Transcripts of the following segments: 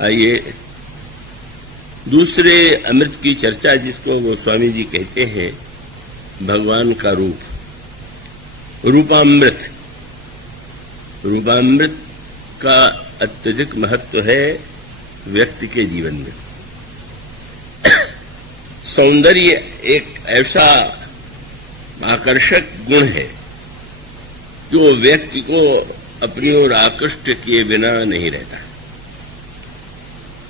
आइए दूसरे अमृत की चर्चा, जिसको गोस्वामी जी कहते हैं भगवान का रूप, रूपामृत। रूपामृत का अत्यधिक महत्व है व्यक्ति के जीवन में। सौंदर्य एक ऐसा आकर्षक गुण है जो व्यक्ति को अपनी ओर आकृष्ट किए बिना नहीं रहता।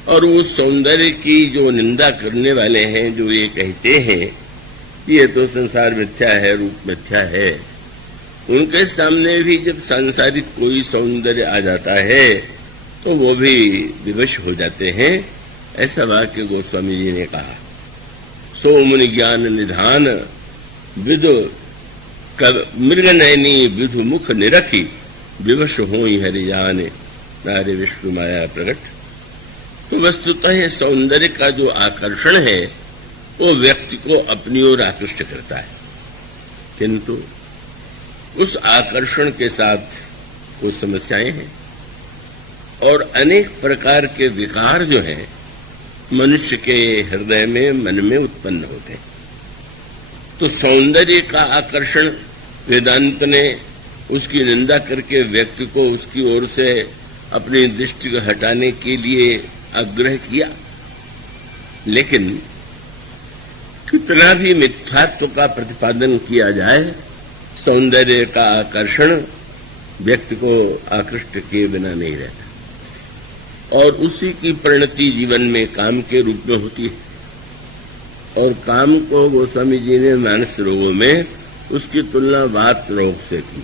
और उस सौंदर्य की जो निंदा करने वाले हैं, जो ये कहते हैं कि ये तो संसार मिथ्या है, रूप मिथ्या है, उनके सामने भी जब सांसारिक कोई सौंदर्य आ जाता है तो वो भी विवश हो जाते हैं। ऐसा वाक्य गोस्वामी जी ने कहा। सो मुनि ज्ञान निधान विदु मृग नयनी विधु मुख निरखी विवश होई हरि जाने नारे विष्णु माया प्रकट। तो वस्तुतः सौंदर्य का जो आकर्षण है वो व्यक्ति को अपनी ओर आकृष्ट करता है, किंतु उस आकर्षण के साथ कुछ समस्याएं हैं और अनेक प्रकार के विकार जो हैं मनुष्य के हृदय में, मन में उत्पन्न होते हैं। तो सौंदर्य का आकर्षण वेदांत ने उसकी निंदा करके व्यक्ति को उसकी ओर से अपनी दृष्टि को हटाने के लिए आग्रह किया, लेकिन कितना भी मिथ्यात्व का प्रतिपादन किया जाए, सौंदर्य का आकर्षण व्यक्ति को आकृष्ट किए बिना नहीं रहता और उसी की परिणति जीवन में काम के रूप में होती है। और काम को गोस्वामी जी ने मानस रोगों में उसकी तुलना वात रोग से की।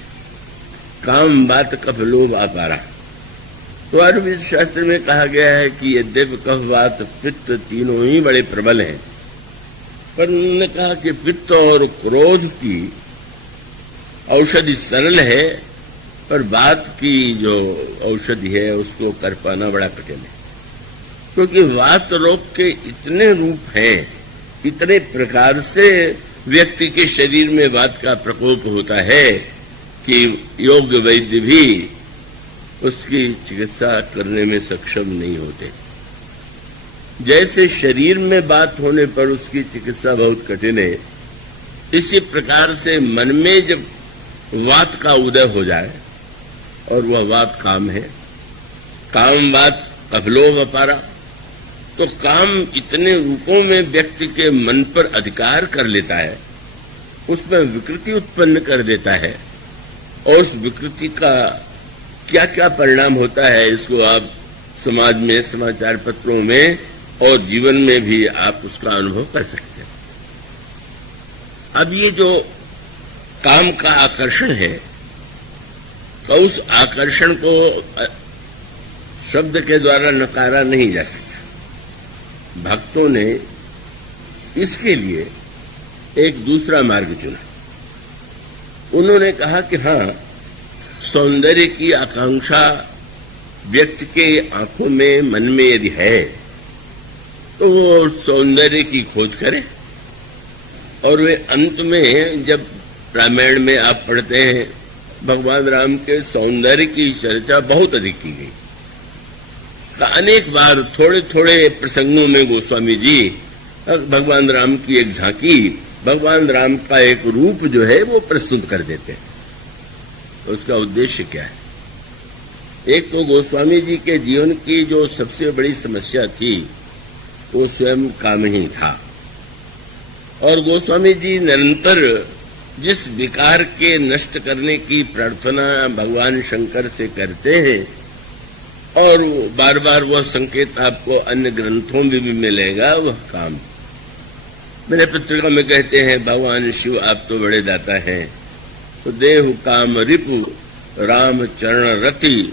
काम वात कफ लोभ आकारा। तो आयुर्वेद शास्त्र में कहा गया है कि यद्यपि कफ वात पित्त तीनों ही बड़े प्रबल हैं, पर उन्होंने कहा कि पित्त और क्रोध की औषधि सरल है, पर वात की जो औषधि है उसको कर पाना बड़ा कठिन है। क्योंकि वात रोग के इतने रूप हैं, इतने प्रकार से व्यक्ति के शरीर में वात का प्रकोप होता है कि योग्य वैद्य भी उसकी चिकित्सा करने में सक्षम नहीं होते। जैसे शरीर में वात होने पर उसकी चिकित्सा बहुत कठिन है, इसी प्रकार से मन में जब वात का उदय हो जाए, और वह वात काम है, काम वात कफलोभ अपारा, तो काम इतने रूपों में व्यक्ति के मन पर अधिकार कर लेता है, उसमें विकृति उत्पन्न कर देता है। और उस विकृति का क्या क्या परिणाम होता है, इसको आप समाज में, समाचार पत्रों में और जीवन में भी आप उसका अनुभव कर सकते हैं। अब ये जो काम का आकर्षण है, तो उस आकर्षण को शब्द के द्वारा नकारा नहीं जा सकता। भक्तों ने इसके लिए एक दूसरा मार्ग चुना। उन्होंने कहा कि हाँ, सौंदर्य की आकांक्षा व्यक्ति के आंखों में, मन में यदि है, तो वो सौंदर्य की खोज करे। और वे अंत में, जब रामायण में आप पढ़ते हैं, भगवान राम के सौंदर्य की चर्चा बहुत अधिक की गई। अनेक बार थोड़े थोड़े प्रसंगों में गोस्वामी जी भगवान राम की एक झांकी, भगवान राम का एक रूप जो है वो प्रस्तुत कर देते हैं। तो उसका उद्देश्य क्या है? एक तो गोस्वामी जी के जीवन की जो सबसे बड़ी समस्या थी वो स्वयं काम ही था। और गोस्वामी जी निरंतर जिस विकार के नष्ट करने की प्रार्थना भगवान शंकर से करते हैं, और बार बार वह संकेत आपको अन्य ग्रंथों में भी मिलेगा, वह काम। मेरे पत्रिका में कहते हैं, भगवान शिव आप तो बड़े दाता हैं, तो देहु काम रिपु राम चरण रति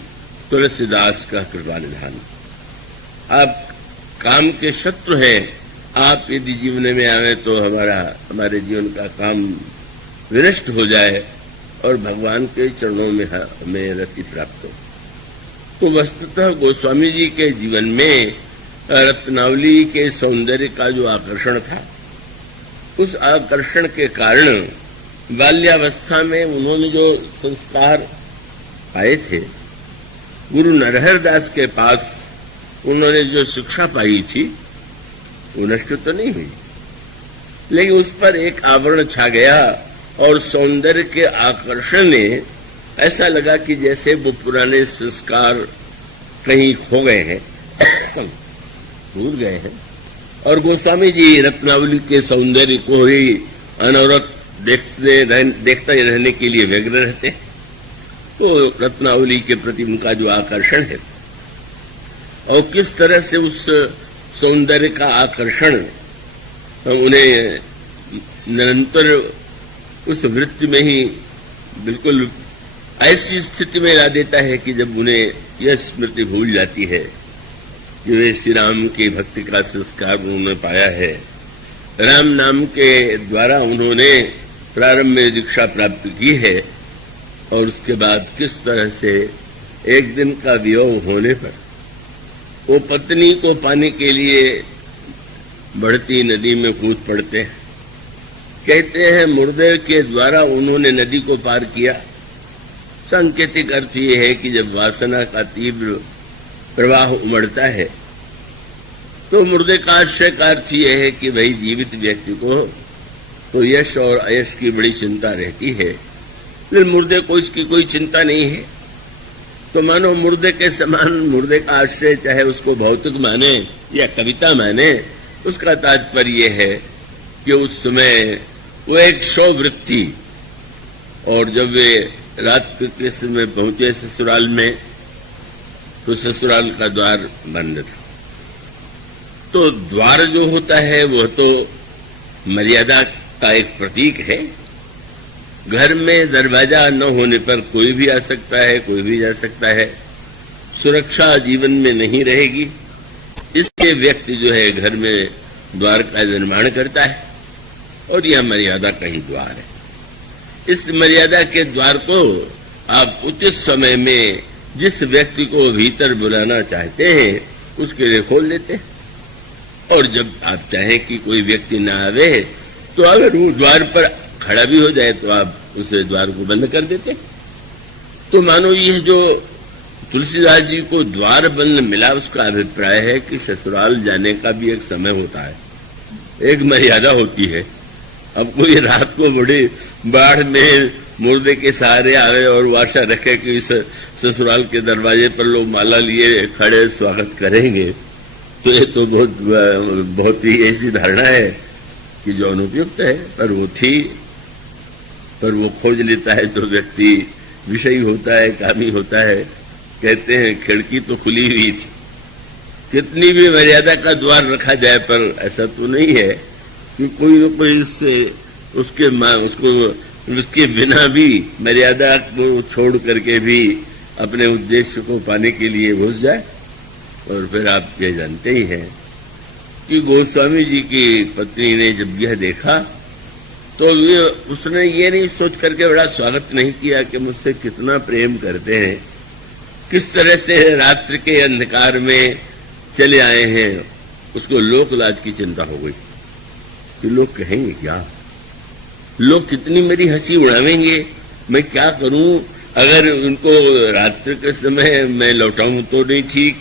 तुलसीदास का कृपा निधान। आप काम के शत्रु हैं, आप यदि जीवन में आवे तो हमारे जीवन का काम विनष्ट हो जाए और भगवान के चरणों में हमें रति प्राप्त हो। तो वस्तुतः गोस्वामी जी के जीवन में रत्नावली के सौंदर्य का जो आकर्षण था, उस आकर्षण के कारण बाल्यावस्था में उन्होंने जो संस्कार पाए थे, गुरु नरहर दास के पास उन्होंने जो शिक्षा पाई थी वो नष्ट तो नहीं हुई, लेकिन उस पर एक आवरण छा गया और सौंदर्य के आकर्षण ने ऐसा लगा कि जैसे वो पुराने संस्कार कहीं खो गए हैं, भूल गए हैं। और गोस्वामी जी रत्नावली के सौंदर्य को ही अनवरत देखते रहने के लिए व्यग्र रहते हैं। तो रत्नावली के प्रति उनका जो आकर्षण है और किस तरह से उस सौंदर्य का आकर्षण उन्हें निरंतर उस वृत्ति में ही बिल्कुल ऐसी स्थिति में ला देता है कि जब उन्हें यह स्मृति भूल जाती है कि वे श्री राम के भक्ति का संस्कार उन्होंने पाया है, राम नाम के द्वारा उन्होंने प्रारंभ में दीक्षा प्राप्त की है, और उसके बाद किस तरह से एक दिन का वियोग होने पर वो पत्नी को पाने के लिए बढ़ती नदी में कूद पड़ते हैं। कहते हैं मुर्दे के द्वारा उन्होंने नदी को पार किया। सांकेतिक अर्थ ये है कि जब वासना का तीव्र प्रवाह उमड़ता है तो मुर्दे का आश्रय का अर्थ ये है कि भाई जीवित व्यक्ति को तो यश और अयश की बड़ी चिंता रहती है, लेकिन मुर्दे को इसकी कोई चिंता नहीं है। तो मानो मुर्दे के समान मुर्दे का आश्रय चाहे उसको भौतिक माने या कविता माने, उसका तात्पर्य है कि उस समय वो एक शववृत्ति, और जब वे रात के समय पहुंचे ससुराल में तो ससुराल का द्वार बंद था। तो द्वार जो होता है वह तो मर्यादा का एक प्रतीक है। घर में दरवाजा न होने पर कोई भी आ सकता है, कोई भी जा सकता है, सुरक्षा जीवन में नहीं रहेगी। इसलिए व्यक्ति जो है घर में द्वार का निर्माण करता है, और यह मर्यादा का ही द्वार है। इस मर्यादा के द्वार को आप उचित समय में जिस व्यक्ति को भीतर बुलाना चाहते हैं उसके लिए खोल देते हैं, और जब आप चाहें कि कोई व्यक्ति न आवे तो अगर वो द्वार पर खड़ा भी हो जाए तो आप उसे द्वार को बंद कर देते। तो मानो यह जो तुलसीदास जी को द्वार बंद मिला, उसका अभिप्राय है कि ससुराल जाने का भी एक समय होता है, एक मर्यादा होती है। अब कोई रात को बड़ी बाढ़ में मुर्दे के सहारे आवे और आशा रखे कि इस ससुराल के दरवाजे पर लोग माला लिए खड़े स्वागत करेंगे, तो ये तो बहुत ही ऐसी धारणा है कि जो अनुपयुक्त है। पर वो थी, पर वो खोज लेता है तो व्यक्ति विषयी होता है, कामी होता है। कहते हैं खिड़की तो खुली हुई थी, कितनी भी मर्यादा का द्वार रखा जाए, पर ऐसा तो नहीं है कि कोई न कोई उसके बिना भी मर्यादा को छोड़ करके भी अपने उद्देश्य को पाने के लिए घुस जाए। और फिर आप ये जानते ही हैं कि गोस्वामी जी की पत्नी ने जब यह देखा तो उसने ये नहीं सोच करके बड़ा स्वागत नहीं किया कि मुझसे कितना प्रेम करते हैं, किस तरह से रात्रि के अंधकार में चले आए हैं। उसको लोक लाज की चिंता हो गई कि लोग कहेंगे क्या, लोग कितनी मेरी हंसी उड़ावेंगे, मैं क्या करूं, अगर उनको रात्रि के समय मैं लौटाऊं तो नहीं ठीक,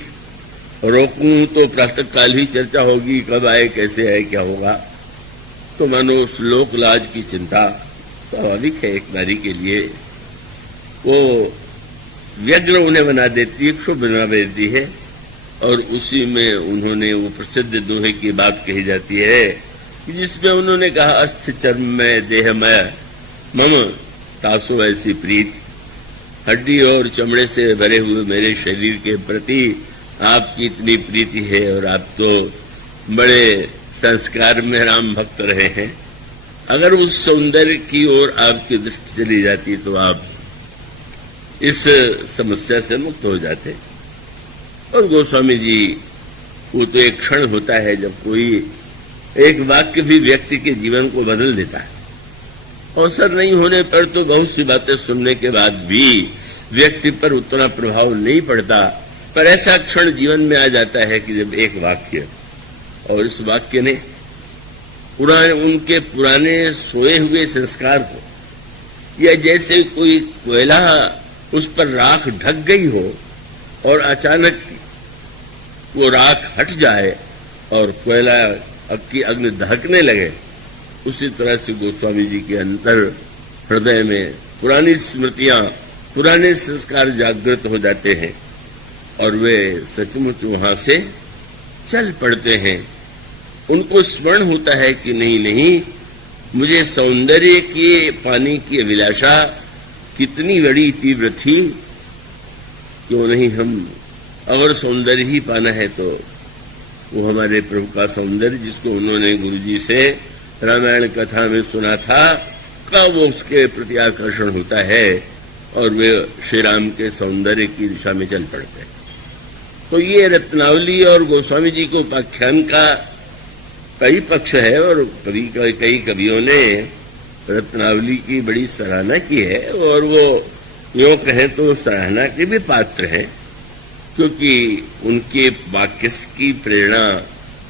रोकूं तो प्रातः काल ही चर्चा होगी, कब आए, कैसे आए, क्या होगा। तो मानो उस लोक लाज की चिंता स्वाभाविक है एक नारी के लिए, वो व्यग्र उन्हें बना देती है, क्षुब्ध बना देती है। और उसी में उन्होंने वो प्रसिद्ध दोहे की बात कही जाती है कि जिसमें उन्होंने कहा अस्थ चर्ममय देहमय मम तासो ऐसी प्रीत, हड्डी और चमड़े से भरे हुए मेरे शरीर के प्रति आपकी इतनी प्रीति है, और आप तो बड़े संस्कार में राम भक्त रहे हैं। अगर उस सौंदर्य की ओर आपकी दृष्टि चली जाती तो आप इस समस्या से मुक्त हो जाते। और गोस्वामी जी, वो तो एक क्षण होता है जब कोई एक वाक्य भी व्यक्ति के जीवन को बदल देता है। अवसर नहीं होने पर तो बहुत सी बातें सुनने के बाद भी व्यक्ति पर उतना प्रभाव नहीं पड़ता, पर ऐसा क्षण जीवन में आ जाता है कि जब एक वाक्य, और इस वाक्य ने उनके पुराने सोए हुए संस्कार को, या जैसे कोई कोयला उस पर राख ढक गई हो और अचानक वो राख हट जाए और कोयला की अग्नि दहकने लगे, उसी तरह से गोस्वामी जी के अंतर हृदय में पुरानी स्मृतियां, पुराने संस्कार जागृत हो जाते हैं और वे सचमुच वहां से चल पड़ते हैं। उनको स्मरण होता है कि नहीं, मुझे सौंदर्य के पाने की अभिलाषा कितनी बड़ी तीव्र थी, क्यों नहीं हम अगर सौंदर्य ही पाना है तो वो हमारे प्रभु का सौंदर्य जिसको उन्होंने गुरुजी से रामायण कथा में सुना था, कब वो उसके प्रति आकर्षण होता है और वे श्री राम के सौंदर्य की दिशा में चल पड़ते हैं। तो ये रत्नावली और गोस्वामी जी के उपाख्यान का कई पक्ष है और कई कवियों ने रत्नावली की बड़ी सराहना की है और वो यूं कहें तो सराहना के भी पात्र हैं, क्योंकि उनके वाक्य की प्रेरणा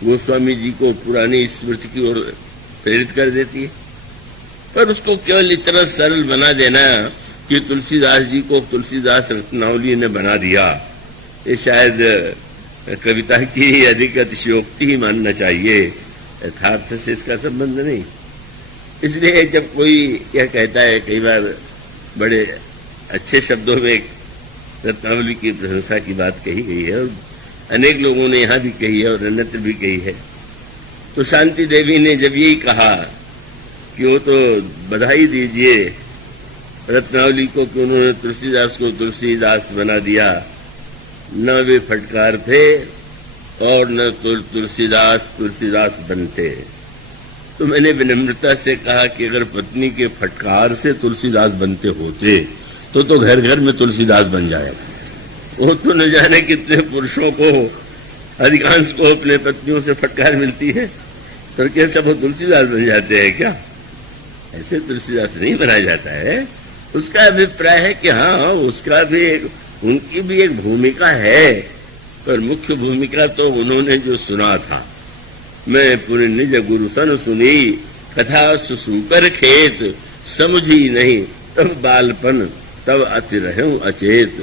गोस्वामी जी को पुरानी स्मृति की ओर प्रेरित कर देती है। पर उसको केवल इतना सरल बना देना कि तुलसीदास जी को तुलसीदास रत्नावली ने बना दिया, ये शायद कविता की अधिक अतिशयोक्ति ही मानना चाहिए, यथार्थ से इसका संबंध नहीं। इसलिए जब कोई यह कहता है, कई बार बड़े अच्छे शब्दों में रत्नावली की प्रशंसा की बात कही गई है और अनेक लोगों ने यहां भी कही है और अन्यत्र भी कही है, तो शांति देवी ने जब यही कहा कि वो तो बधाई दीजिए रत्नावली को कि उन्होंने तुलसीदास को तुलसीदास बना दिया, न वे फटकार थे और न तुलसीदास बनते। तो मैंने विनम्रता से कहा कि अगर पत्नी के फटकार से तुलसीदास बनते होते तो घर घर में तुलसीदास बन जाएगा। वो तो न जाने कितने पुरुषों को, अधिकांश को अपने पत्नियों से फटकार मिलती है, तो कैसे वो तुलसीदास बन जाते हैं क्या? ऐसे तुलसीदास नहीं बना जाता है। उसका अभिप्राय है कि हाँ, उसका भी उनकी भी एक भूमिका है, पर मुख्य भूमिका तो उन्होंने जो सुना था, मैं पूरे निज गुरु सन सुनी कथा सुसूकर खेत, समझी नहीं तब बालपन तब अति रहूं अचेत,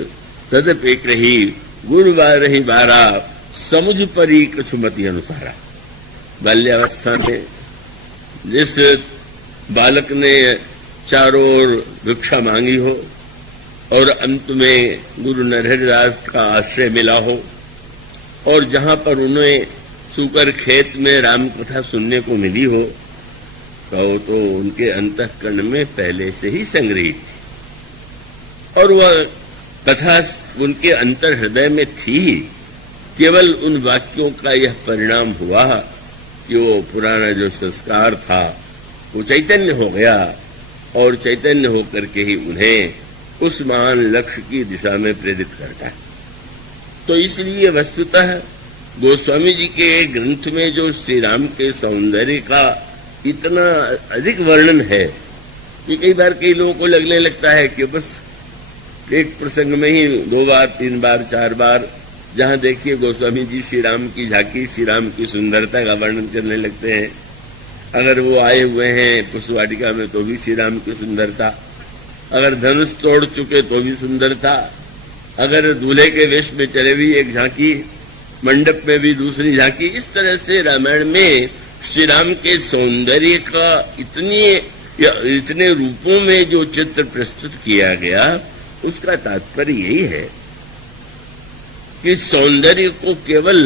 तदपेक रही गुरु बारही बारा, समुझ परी कछुमति अनुसारा। बाल्यावस्था में जिस बालक ने चारों ओर भिक्षा मांगी हो और अंत में गुरु नरहरिदास का आश्रय मिला हो और जहां पर उन्हें सूकर खेत में राम कथा सुनने को मिली हो, तो उनके अंतःकरण में पहले से ही संग्रहित थी और वह कथा उनके अंतर हृदय में थी। केवल उन वाक्यों का यह परिणाम हुआ कि वो पुराना जो संस्कार था वो चैतन्य हो गया और चैतन्य होकर के ही उन्हें उस महान लक्ष्य की दिशा में प्रेरित करता है। तो इसलिए वस्तुतः गोस्वामी जी के ग्रंथ में जो श्री राम के सौंदर्य का इतना अधिक वर्णन है कि कई बार कई लोगों को लगने लगता है कि बस एक प्रसंग में ही 2 बार 3 बार 4 बार जहां देखिए गोस्वामी जी श्री राम की झांकी, श्री राम की सुंदरता का वर्णन करने लगते हैं। अगर वो आए हुए हैं पुष्पवाटिका में तो भी श्री राम की सुंदरता, अगर धनुष तोड़ चुके तो भी सुंदरता, अगर दूल्हे के वेश में चले भी एक झांकी, मंडप में भी दूसरी झांकी। इस तरह से रामायण में श्री राम के सौंदर्य का इतने रूपों में जो चित्र प्रस्तुत किया गया, उसका तात्पर्य यही है कि सौंदर्य को केवल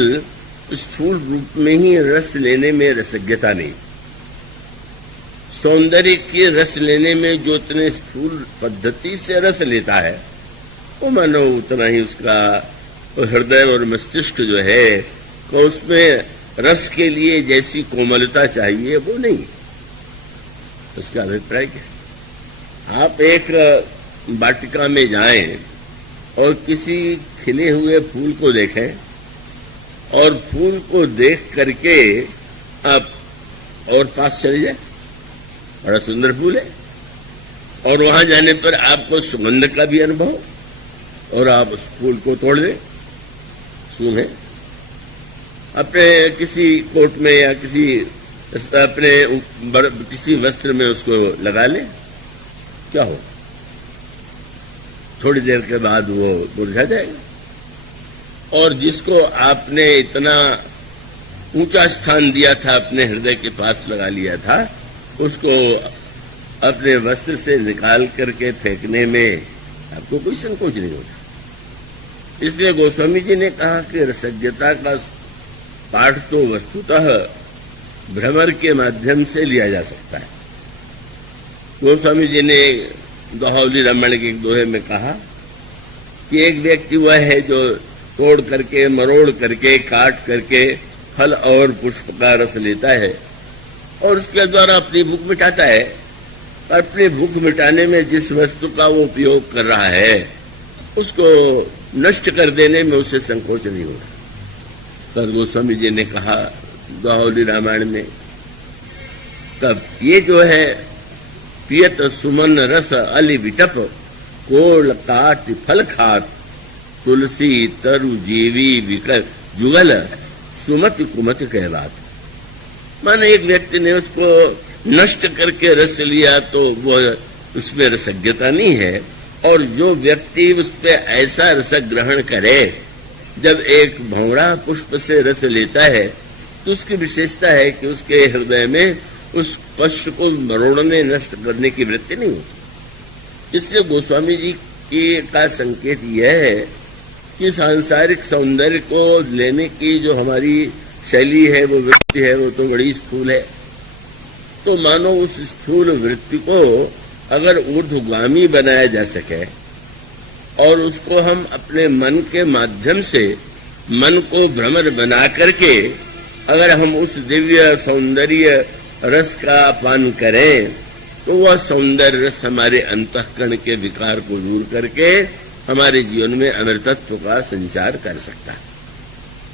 स्थूल रूप में ही रस लेने में रसज्ञता नहीं, सौंदर्य के रस लेने में जो इतने स्थूल पद्धति से रस लेता है वो मानो उतना ही उसका हृदय और मस्तिष्क जो है तो उसमें रस के लिए जैसी कोमलता चाहिए वो नहीं। उसका अभिप्राय क्या? आप एक वाटिका में जाएं और किसी खिले हुए फूल को देखें और फूल को देख करके आप और पास चले जाए, बड़ा सुंदर फूल है, और वहां जाने पर आपको सुगंध का भी अनुभव और आप उस फूल को तोड़ दें, सूंघें, अपने किसी कोट में या अपने किसी वस्त्र में उसको लगा लें, क्या हो? थोड़ी देर के बाद वो मुरझा जाएगा। और जिसको आपने इतना ऊंचा स्थान दिया था, अपने हृदय के पास लगा लिया था, उसको अपने वस्त्र से निकाल करके फेंकने में आपको कोई संकोच नहीं होता। इसलिए गोस्वामी जी ने कहा कि रसज्ञता का पाठ तो वस्तुतः भ्रमर के माध्यम से लिया जा सकता है। गोस्वामी जी ने दोहावली रामायण के एक दोहे में कहा कि एक व्यक्ति वह है जो तोड़ करके, मरोड़ करके, काट करके फल और पुष्प का रस लेता है और उसके द्वारा अपनी भूख मिटाता है। पर अपनी भूख मिटाने में जिस वस्तु का वो उपयोग कर रहा है उसको नष्ट कर देने में उसे संकोच नहीं होता। पर गोस्वामी जी ने कहा दोहावली रामायण में, तब ये जो है पियत सुमन रस अली विटप कोल काट फल खात तुलसी तरु जीवी विकल जुगल सुमति कुमति कहलात। माने एक व्यक्ति ने उसको नष्ट करके रस लिया तो वो उसमें रसज्ञता नहीं है, और जो व्यक्ति उस पर ऐसा रस ग्रहण करे, जब एक भंवरा पुष्प से रस लेता है तो उसकी विशेषता है कि उसके हृदय में उस पुष्प को मरोड़ने, नष्ट करने की वृत्ति नहीं होती। इसलिए गोस्वामी जी का संकेत यह है कि सांसारिक सौंदर्य को लेने की जो हमारी शैली है, वो वृत्ति है, वो तो बड़ी स्थूल है। तो मानो उस स्थूल वृत्ति को अगर ऊर्ध्वगामी बनाया जा सके और उसको हम अपने मन के माध्यम से मन को भ्रमर बना करके अगर हम उस दिव्य सौंदर्य रस का पान करें तो वह सौंदर्य रस हमारे अंतःकरण के विकार को दूर करके हमारे जीवन में अमृतत्व का संचार कर सकता है।